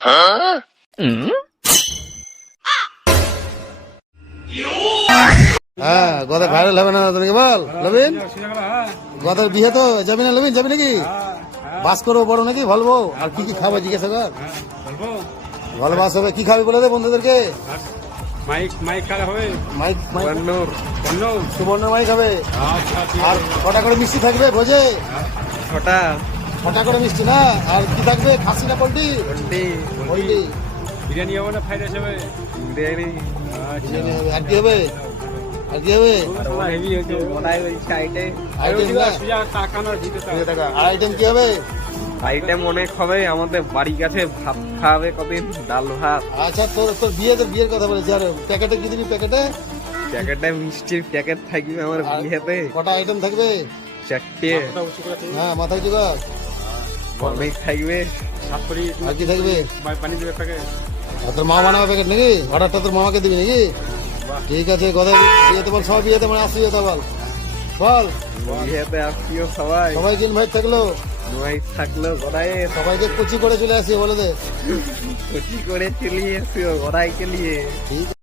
হ্যাঁ গদা ভাইরাল হবে না তোকে বল লবিন গদার বিয়ে তো যাবি না লবিন যাবি নাকি বাস করবো বড় নাকি বলবো আর কি কি খাবো জিজ্ঞাসা কর ভালো বাস হবে কি খাবি বলে দে বন্ধুদেরকে মাইক মাইক খাওয়া হবে মাইক মাইক বন্য সুবর্ণ মাইক হবে আর কটা করে মিষ্টি থাকবে ভোজে ছটা করে মিষ্টি না আর কি থাকবে খাসি না পোল্ট্রি পোল্ট্রি বিরিয়ানি হবে না ফ্রাইড রাইস হবে বিরিয়ানি বিরিয়ানি হবে আর কি হবে আর কি হবে হেভি হচ্ছে আইটেম না আর আইটেম কি হবে আইটেম অনেক হবে আমাদের বাড়ির কাছে ভাত খাওয়াবে কদিন ডাল ভাত আচ্ছা তোর তোর বিয়ের কথা বলেছি আর প্যাকেটে কি দিবি প্যাকেটে প্যাকেটে মিষ্টির প্যাকেট থাকবে আমার বিয়েতে কটা আইটেম থাকবে 4টে হ্যাঁ মাথায় জোগাড় অনেক থাকবে আর কি থাকবে পানি দেবে প্যাকেট আর তোর মা বানাবে প্যাকেট নাকি অর্ডারটা তোর মামাকে দিবি নাকি ঠিক আছে কথা বিয়েতে বল সব বিয়েতে মানে আসছি কথা বল বল বিয়েতে আসিও সবাই সবাইকে ইনভাইট থাকলো থাকলো গড়াই সবাইকে কুচি করে চলে আসি বলে দে কুচি করে চলিয়ে এসিও গড়াইকে নিয়ে ঠিক